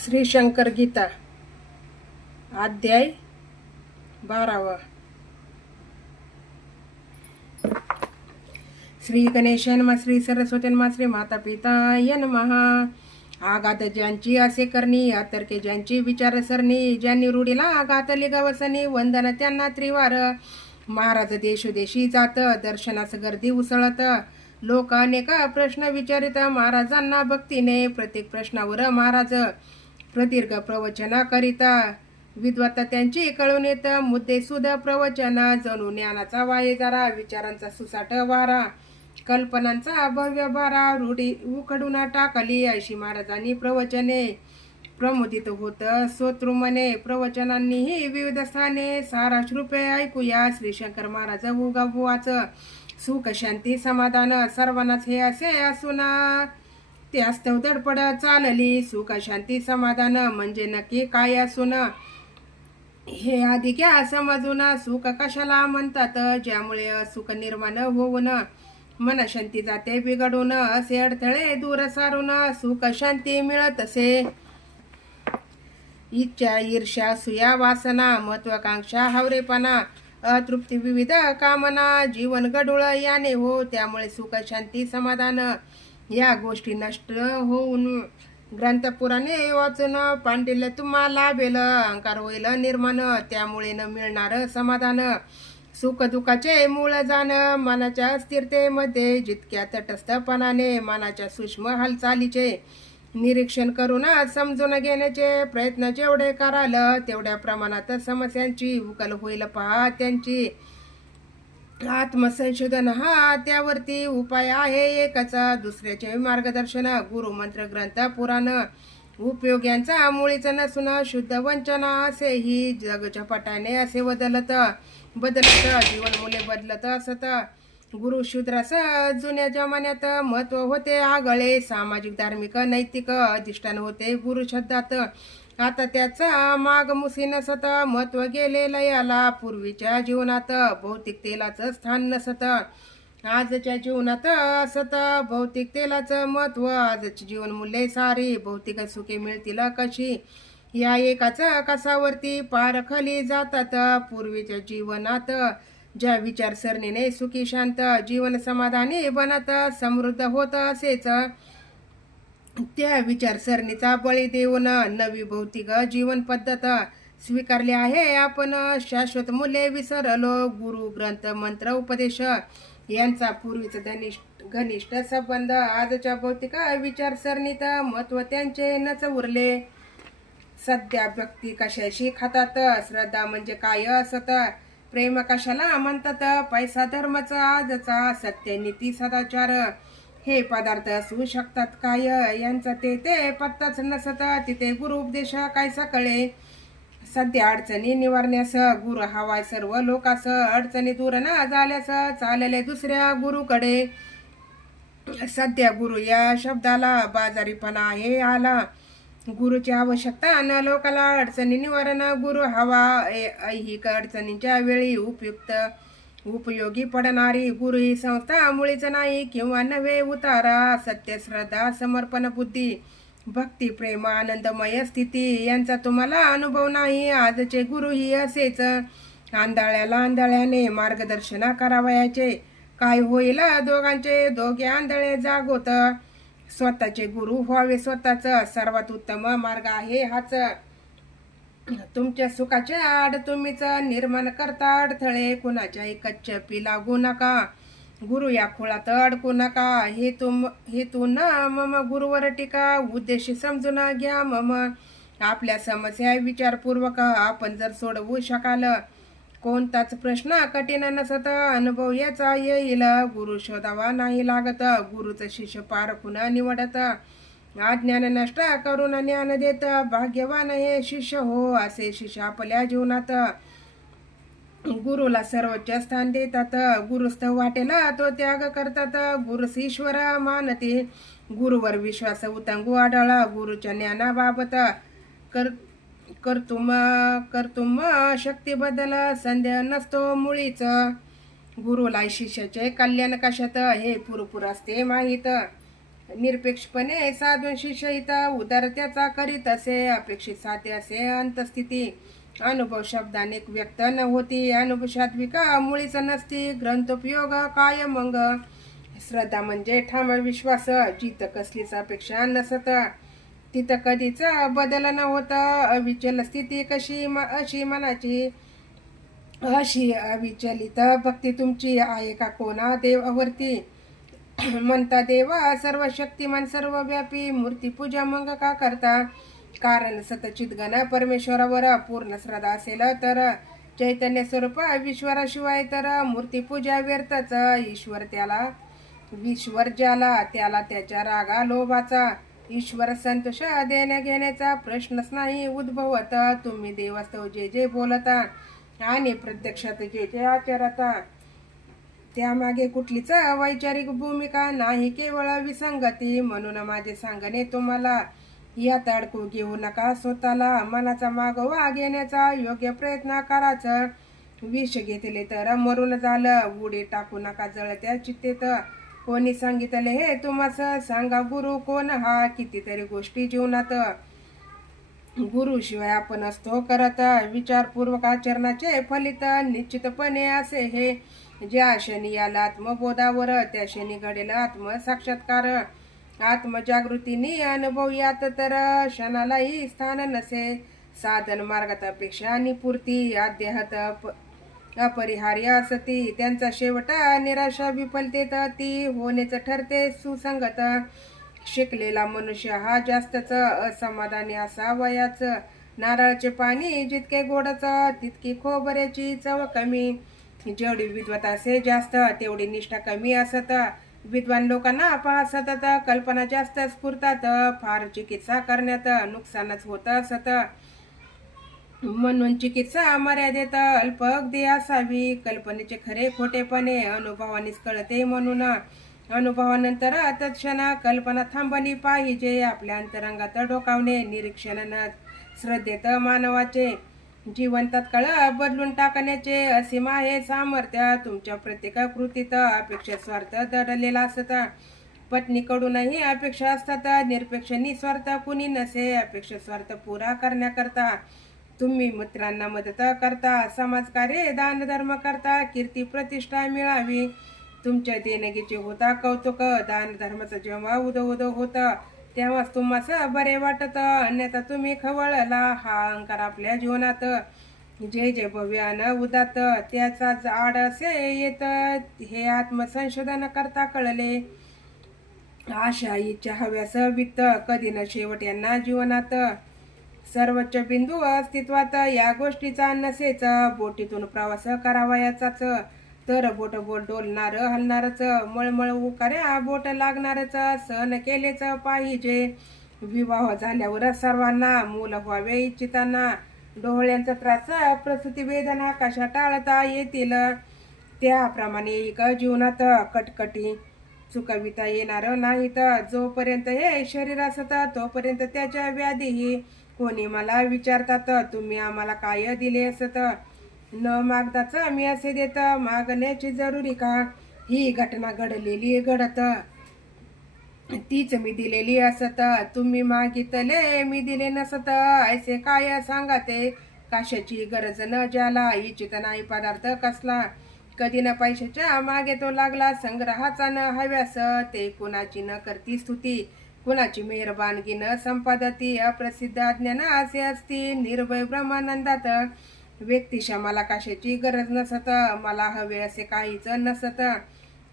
श्री शंकर गीता अध्याय 12। श्री गणेशाय नमः, श्री सरस्वती नमः, श्री माता पिताय नमः। आघात ज्यांची असे करणी, अतर्के ज्यांची विचारसरणी, ज्यांनी रूढीला घातली गवसनी, वंदन त्यांना त्रिवार। महाराज देशोदेशी जात, दर्शनास गर्दी उसळत, लोक अनेक प्रश्न विचारित महाराजांना भक्तीने। प्रत्येक प्रश्नावर महाराज प्रदीर्घ प्रवचन करिता, विद्वत्ता त्यांची कळून येत, मुद्दे सुद प्रवचन, जणू ज्ञानाचा वाये जरा, विचारांचा सुसाट वारा, कल्पनांचा भव्य बारा, रूढी उखडून टाकली अशी महाराजांनी प्रवचने। प्रमोदित होत श्रोतृमने, प्रवचनांनीही विविध स्थाने, साराश रूपे ऐकूया श्री शंकर महाराज उगाबुवाच। सुख शांती समाधान सर्वांनाच हे असे असून, त्यास्तव धडपड चालली, सुख शांती समाधान म्हणजे नक्की काय असून, हे आधी घ्या समजून। सुख कशाला म्हणतात, ज्यामुळे सुख निर्माण होऊन, मन शांती जाते बिघडून, असे अडथळे दूर सारून सुख शांती मिळत असे। इच्छा ईर्ष्या सुया वासना, महत्वाकांक्षा हावरेपणा, अतृप्ती विविध कामना, जीवन गढूळ याने हो, त्यामुळे सुख शांती समाधान या गोष्टी नष्ट होऊन, ग्रंथ पुराणे वाचून पांडिल्य तुम्हाला लाभेल, अहंकार होईल निर्माण, त्यामुळे न मिळणार समाधान। सुख दुःखाचे मूळ जाण, मनाच्या स्थिरतेमध्ये, जितक्या तटस्थपणाने मनाच्या सूक्ष्म हालचालीचे निरीक्षण करून समजून घेण्याचे प्रयत्न जेवढे कराल, तेवढ्या प्रमाणात समस्यांची उकल होईल पहा त्यांची। आत्मसंशोधन हा त्यावरती उपाय आहे एकच, दुसऱ्याचे मार्गदर्शन, गुरुमंत्र ग्रंथ पुराण उपयोग्यांचा मुळीच नसून, शुद्ध वंचना असेही जग झपाट्याने असे बदलत जीवन मूल्य बदलत असत। गुरु शूद्रास जुन्या जमान्यात महत्व होते आगळे, सामाजिक धार्मिक नैतिक अधिष्ठान होते गुरु शब्दात, आता त्याचा माग मुसी नसत, महत्व गेले लयाला। पूर्वीच्या जीवनात भौतिक तेलाचं स्थान नसत, आजच्या जीवनात असत भौतिक तेलाचं महत्व। आजची जीवन मूल्ये सारी भौतिक सुखे मिळतील कशी, या एकाच कसावरती पारखली जातात। पूर्वीच्या जीवनात ज्या विचारसरणीने सुखी शांत जीवन समाधानी बनत समृद्ध होत असेच, त्या विचारसरणीचा बळी देऊन नवी भौतिक जीवन पद्धत स्वीकारली आहे आपण। शाश्वत मूल्ये विसरलो, गुरु ग्रंथ मंत्र उपदेश यांचा पूर्वीच घनिष्ठ संबंध, आजच्या भौतिक विचारसरणीत महत्व त्यांचे नच उरले। सध्या भक्ती कशाशी खातात, श्रद्धा म्हणजे काय असत, प्रेम कशाला म्हणतात, पैसा धर्माचा आजचा, सत्य नीती सदाचार हे पदार्थ असू शकतात काय, यांचा ते पत्ताच नसत, तिथे गुरु उपदेश काय सकळे। सध्या अडचणी निवारण्यास गुरु हवाय सर्व लोकास, अडचणी दूर न झाल्यास चालले दुसऱ्या गुरुकडे। सध्या गुरु या शब्दाला बाजारीपणा आहे आला, गुरुची आवश्यकता न लोकाला, अडचणी निवारण गुरु हवा, ऐहिक अडचणींच्या वेळी उपयोगी पडणारी गुरु ही संस्था मुळीच नाही किंवा नव्हे उतारा। सत्य श्रद्धा समर्पण बुद्धी भक्ती प्रेम आनंदमय स्थिती यांचा तुम्हाला अनुभव नाही, आजचे गुरु ही असेच। आंधळ्याला आंधळ्याने मार्गदर्शन करावयाचे, काय होईल दोघांचे दोघे आंधळे जागोत। स्वतःचे गुरु व्हावे स्वतःच सर्वात उत्तम मार्ग आहे हाच, तुमच्या सुखाचे आड तुम्हीच निर्माण करता अडथळे, कुणाच्याही कच्चपी लागू नका, गुरु या खुळात अडकू नका। हेतून मम गुरुवर टीका, उद्देश समजून घ्या मम, आपल्या समस्या विचारपूर्वक आपण जर सोडवू शकाल, कोणताच प्रश्न कठीण नसत, अनुभव याचा येईल। गुरु शोधावा नाही लागत, गुरुच शिष्य पारखून निवडत, अज्ञान नष्ट करून ज्ञान देत, भाग्यवान हे शिष्य हो, असे शिष्य आपल्या जीवनात गुरुला सर्वोच्च स्थान देतात, गुरुस्थ वाटेल तो त्याग करतात, गुरुस ईश्वर मानते, गुरुवर विश्वास उतंगू आढळा, गुरुच्या ज्ञानाबाबत कर्तुम शक्ती बदल संदेह नसतो मुळीच। गुरुला शिष्याचे कल्याण कशात हे पुरपूर असते माहीत, निरपेक्षपणे साधून शिष्यहित उदार त्याचा करीत असे, अपेक्षित साध्य असे अंतस्थिती. अनुभव शब्दाने व्यक्त न होती, अनुभव सात्विका मुळीच नसती. ग्रंथोपयोग काय मग? श्रद्धा म्हणजे ठाम विश्वास, जित कसलीच अपेक्षा नसत, तिथं कधीच बदल न होता. अविचल स्थिती कशी अशी मनाची, अशी अविचलित भक्ती तुमची आहे का कोणा देवावरती? म्हणता देवा सर्व शक्तिमान सर्वव्यापी, मूर्ती पूजा मग का करता? कारण सतचित गण परमेश्वरावर पूर्ण श्रद्धा असेल तर, चैतन्य स्वरूप ईश्वराशिवाय तर मूर्तीपूजा व्यर्थच. ईश्वर ज्याला त्याला त्याच्या रागा लोभाचा, ईश्वर संतोष देण्या घेण्याचा प्रश्नच नाही उद्भवत. तुम्ही देवास्तव जे जे बोलता आणि प्रत्यक्षात जे जे आचरता, त्यामागे कुठलीच वैचारिक भूमिका नाही, केवळ विसंगती. म्हणून माझे सांगणे तुम्हाला, यात अडकू घेऊ नका स्वतःला. मनाचा मागोवा घेण्याचा योग्य प्रयत्न कराच. विष घेतले तर मरून झालं, उडी टाकू नका जळत्या चित्तेत. कोणी सांगितले हे तुम्हास? सांगा गुरु कोण हा? कितीतरी गोष्टी जीवनात गुरुशिवाय आपण असतो करत. विचारपूर्वक आचरणाचे फलित निश्चितपणे असे हे, ज्या क्षणी याला आत्मबोधावर त्या क्षणी घडेल आत्मसाक्षात्कार. आत्मजागृतीने अनुभव यात तर क्षणालाही स्थान नसे. साधन मार्गात अपेक्षा आणि पूर्ती अध्याहत अपरिहार्य असती, त्यांचा शेवट निराशा विफलतेत ती होणेच ठरते सुसंगत. शिकलेला मनुष्य हा जास्तच असमाधानी असावयाच. नारळाचे पाणी जितके गोडच तितकी खोबऱ्याची चव कमी. जेवढी विद्वत असे जास्त तेवढी निष्ठा कमी असत. विद्वान लोकांना पहा सतत कल्पना जास्त स्फुरतात, फार चिकित्सा करण्यात नुकसानच होत असत. म्हणून चिकित्सा मर्यादेत अल्प अगदी असावी. कल्पनेचे खरे खोटेपणे अनुभवानेच कळते, म्हणून अनुभवानंतर तत्क्षण कल्पना थांबली पाहिजे. आपल्या अंतरंगात डोकावणे निरीक्षण न श्रद्धेत मानवाचे जीवन तत्काळ बदलून टाकण्याचे असीम आहे सामर्थ्य. तुमच्या प्रत्येक कृतीत अपेक्षा स्वार्थ दडलेला असत. पत्नीकडूनही अपेक्षा असतात. निरपेक्ष निस्वार्थ कुणी नसे. अपेक्षा स्वार्थ पुरा करण्याकरता तुम्ही मित्रांना मदत करता, समाजकार्य दान धर्म करता, कीर्ती प्रतिष्ठा मिळावी. तुमच्या देणगीचे होता कौतुक. दान धर्माचं जेव्हा उदो होतं तेव्हाच तुम्हास बरे वाटत, अन्यथा तुम्ही खवळला. हा अहंकार आपल्या जीवनात जे जे भव्य न उदात त्याचाच आड असे येत, हे आत्मसंशोधन करता कळले. आशा इच्छा हव्यास वित्त कधी न शेवट यांना जीवनात. सर्वोच्च बिंदू अस्तित्वात या गोष्टीचा नसेच. बोटीतून प्रवास करावयाचाच तर बोट डोलणार हलणारच. मळमळ उकाऱ्या बोट लागणारच. सहन केलेच पाहिजे. विवाह झाल्यावर सर्वांना मूल व्हावे इच्छितांना डोळ्यांचा त्रास प्रसूती वेदना कशा टाळता येतील, त्याप्रमाणे एक जीवनात कटकटी चुकविता येणार नाहीत. जोपर्यंत हे शरीर असत तोपर्यंत त्याच्या व्याधीही. कोणी मला विचारतात तुम्ही आम्हाला काय दिले असत? न मागताच मी असे देत, मागण्याची जरुरी का? ही घटना घडलेली घडत तीच मी दिलेली असत. तुम्ही मागितले मी दिले नसत, ऐसे काय सांगा ते? कशाची गरज न ज्याला, इच्छित नाही पदार्थ कसला. कधी न पैशाच्या मागे तो लागला, संग्रहाचा न हव्यास. ते कुणाची न करती स्तुती, कुणाची मेहरबानगी न संपादती. अप्रसिद्ध अज्ञान असे असती, निर्भय ब्रह्मानंदात. व्यक्तिशा मला कशाची गरज नसत, मला हवे असे काहीच नसत.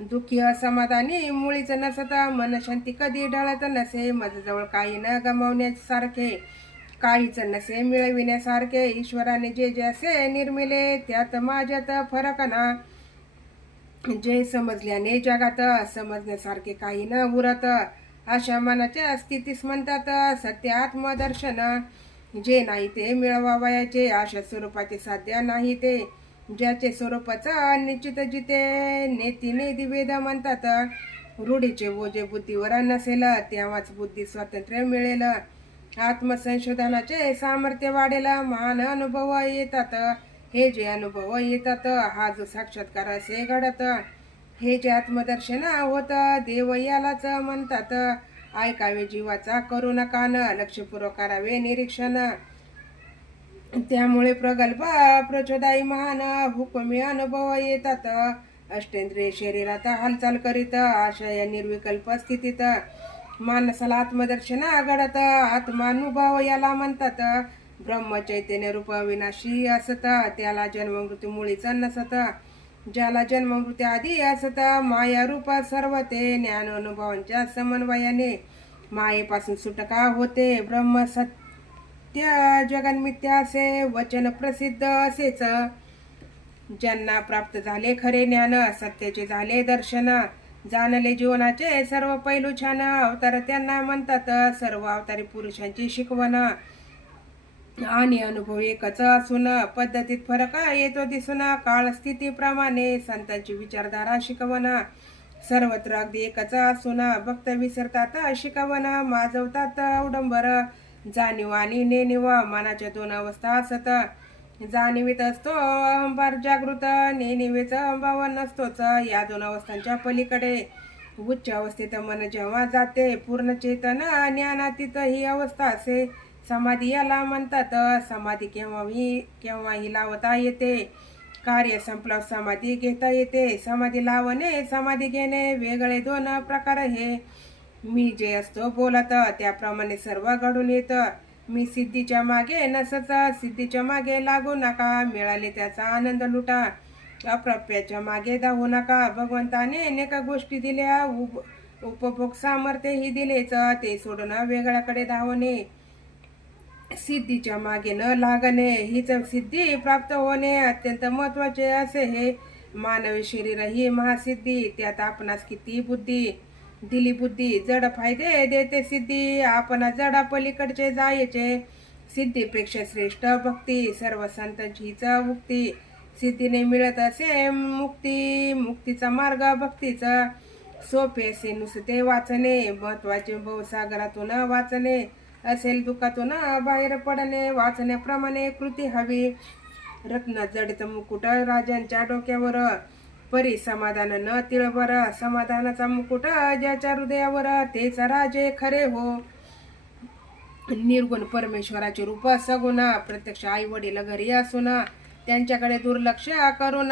दुःखी असमाधानी मुळीच नसत, मनशांती कधी ढळत नसे. माझ्याजवळ काही न गमावण्यासारखे, काहीच नसे मिळविण्यासारखे. ईश्वराने जे जे असे निर्मिले त्यात माझ्यात फरक ना. जे समजल्याने जगात समजण्यासारखे काही न उरत, अशा मनाच्या स्थितीस म्हणतात सत्य आत्मदर्शन. जे नाही ते मिळवावयाचे, अशा स्वरूपाचे साध्य नाही ते. ज्याचे स्वरूपाचा अनिश्चित जिते नेतीने दिवेद म्हणतात. रूढीचे ओझे बुद्धीवर नसेल तेव्हाच बुद्धी स्वातंत्र्य मिळेल. आत्मसंशोधनाचे सामर्थ्य वाढेल. महान अनुभव येतात. हे जे अनुभव येतात हा जो साक्षात्कार असे घडत, हे जे आत्मदर्शन होत देव यालाच म्हणतात. ऐकावे जीवाचा करू नका न लक्षपूर्वक करावे निरीक्षण. त्यामुळे प्रगल्भ प्रचोदायी महान हुकुमी अनुभव येतात. अष्टेंद्रिय शरीरात हालचाल करीत अशा या निर्विकल्प स्थितीत मानसाला आत्मदर्शन घडत. आत्मानुभव याला म्हणतात. ब्रह्म चैतन्य रूप विनाशी असत त्याला जन्ममृत्यू मुळीच नसत. ज्याला जन्ममृत्यू आधी असत माया रूप सर्व ते ज्ञान अनुभवांच्या समन्वयाने मायेपासून सुटका होते. ब्रह्म सत्य जगन्मिथ्या असे वचन प्रसिद्ध असेच. ज्यांना प्राप्त झाले खरे ज्ञान सत्याचे झाले दर्शन जाणले जीवनाचे सर्व पैलू छान अवतार त्यांना म्हणतात. सर्व अवतारी पुरुषांची शिकवण आणि अनुभव एकच असून पद्धतीत फरक येतो दिसून. काळ स्थितीप्रमाणे संतांची विचारधारा शिकवण सर्वत्र अगदी एकच असून भक्त विसरतात शिकवण. माजवतात अवडंबर जाणीव आणि नेणीव मनाच्या दोन अवस्था असत. जाणीवीत असतो अहंभार जागृत नेणीवेचा भाव नसतोच. या दोन अवस्थांच्या पलीकडे उच्च अवस्थेत मन जेव्हा जाते पूर्ण चेतन ज्ञानातीत ही अवस्था असे समाधी याला म्हणतात. समाधी केव्हाही लावता येते. कार्य संपल्यावर समाधी घेता येते. समाधी लावणे समाधी घेणे वेगळे दोन प्रकार. हे मी जे असतो बोलत त्याप्रमाणे सर्व घडून येतं. मी सिद्धीच्या मागे नसच सिद्धीच्या मागे लागू नका. मिळाले त्याचा आनंद लुटा अप्राप्याच्या मागे धावू नका. भगवंताने अनेक गोष्टी दिल्या उपभोग सामर्थ्य ही दिलेच ते सोडून वेगळ्याकडे धावणे. सिद्धीच्या मागे न लागणे हीच सिद्धी प्राप्त होणे अत्यंत महत्वाचे असे. हे मानवी शरीर ही महासिद्धी त्यात आपणास किती बुद्धी दिली बुद्धी जड फायदे देते सिद्धी. आपण जडा पलीकडचे जायचे सिद्धीपेक्षा श्रेष्ठ भक्ती सर्व संतांचीच मुक्ती. सिद्धीने मिळत असे मुक्ती मुक्तीचा मार्ग भक्तीचा सोपे असे नुसते वाचणे. महत्वाचे भवसागरातून वाचणे असेल दुःखातून बाहेर पडणे. वाचण्याप्रमाणे कृती हवी. रत्न जडित मुकुट राजांच्या डोक्यावर परी समाधान न तिळभर. समाधानाचा मुकुट ज्याच्या हृदयावर तेच राजे खरे हो. निर्गुण परमेश्वराचे रूप सगुण प्रत्यक्ष आई वडील घरी असून त्यांच्याकडे दुर्लक्ष करून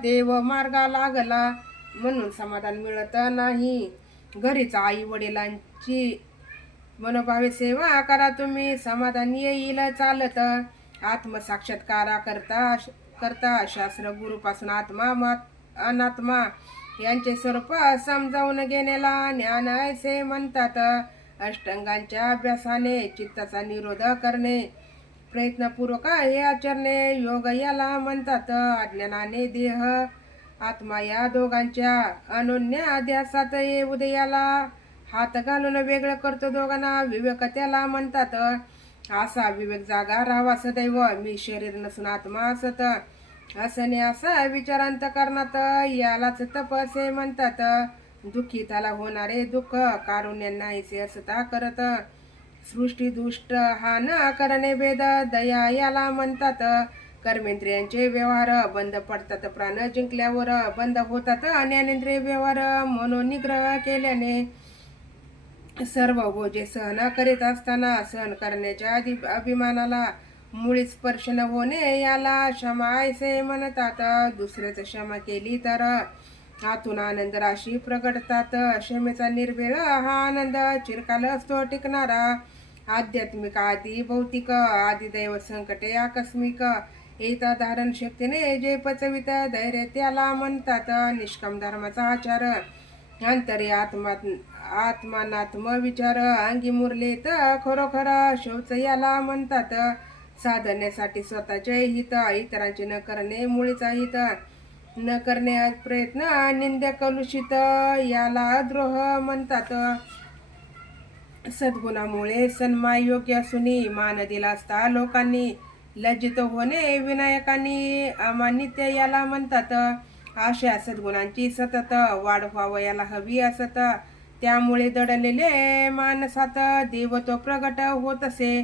देव मार्गा लागला म्हणून समाधान मिळत नाही. घरीच आई वडिलांची मनोभावे सेवा करा तुम्ही समाधान येईल चालत. आत्मसाक्षात्कारा करता शास्त्र गुरुपासून आत्मा अनात्मा यांचे स्वरूप समजावून घेण्याला ज्ञान असे म्हणतात. अष्टांगांच्या अभ्यासाने चित्ताचा निरोध करणे प्रयत्नपूर्वक हे आचरणे योग याला म्हणतात. अज्ञानाने देह आत्मा या दोघांच्या अनोन्य अध्यासात उदयाला हात घालून वेगळं करतो दोघांना विवेक त्याला म्हणतात. असा विवेक जागा राहावा सदैव. मी शरीर नसून आत्मा असत असणे असा विचारांत करणात यालाच तप असे म्हणतात. दुःखी त्याला होणारे दुःख कारुण्य नाहीसे असता करत. सृष्टी दुष्ट हा न करणे भेद दया याला म्हणतात. कर्मेंद्रियांचे व्यवहार बंद पडतात प्राण जिंकल्यावर. बंद होतात ज्ञानेंद्रिय व्यवहार मनोनिग्रह केल्याने. सर्व भोजे सहन करीत असताना सहन करण्याच्या अभिमानाला मुळीच स्पर्श न होणे याला क्षमा असे म्हणतात. दुसऱ्याच क्षमा केली तर आतून आनंद राशी प्रगटतात. क्षमेचा निर्वेळ हा आनंद चिरकाल असतो टिकणारा. आध्यात्मिक आदी भौतिक आदी दैव संकटे आकस्मिक येता धारण शक्तीने जे पचवित धैर्य त्याला म्हणतात. निष्काम धर्माचा आचार अंतरी आत्मानात्म विचार अंगी मुरले तर खरोखर शौच याला म्हणतात. साधण्यासाठी स्वतःचे हित इतरांचे न करणे मुळीच हित न करणे प्रयत्न निंद्य कलुषित याला द्रोह म्हणतात. सद्गुणामुळे सन्मान योग्य असूनही मान दिला असता लोकांनी लज्जित होणे विनायकांनी अमानित्य याला म्हणतात. अशा सद्गुणांची सतत वाढ व्हावयाला हवी असत. त्यामुळे दडलेले मानसात देवत्व प्रगट होत असे.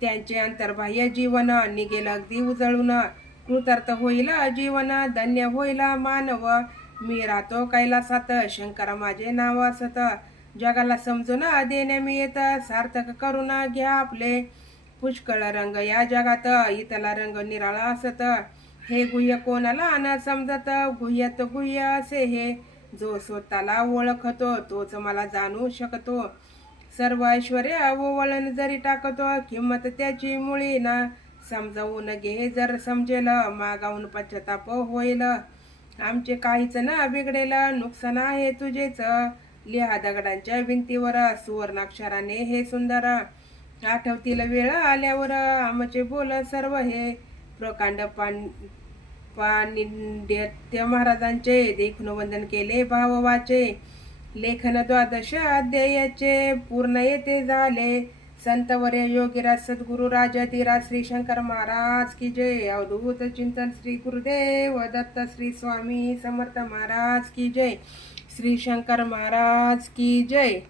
त्यांचे अंतर्बाह्य जीवन निघेल अगदी उजळून. कृतार्थ होईल जीवन धन्य होईल मानव. मी राहतो कैलासात, शंकर माझे नाव असत. जगाला समजून देण्या मी येत, सार्थक करून घ्या आपले पुष्कळ रंग या जगात. इथला रंग निराळा असत, हे गुह्य कोणाला न समजत. गुह्यत गुह्य असे हे, जो स्वतःला ओळखतो तोच मला जाणू शकतो. सर्व ऐश्वर्य ओवळण जरी टाकतो, किंमत त्याची मुळी ना. समजावून घे जर समजेल, मागावून पश्चाताप होईल. आमचे काहीच न बिघडेल, नुकसान आहे तुझेच. लिहा दगडांच्या भिंतीवर सुवर्णाक्षराने हे सुंदर. आठवतील वेळ आल्यावर आमचे बोल सर्व हे. प्रकांड पांडित्य महाराजांचे देखून वंदन केले भाववाचे. लेखन 12 अध्यायाचे पूर्ण येथे झाले. संतवर्य योगीराज सद्गुरु राजाधिराज श्री शंकर महाराज की जय. अवधूत चिंतन श्री गुरुदेव दत्त श्री स्वामी समर्थ महाराज की जय. श्री शंकर महाराज की जय.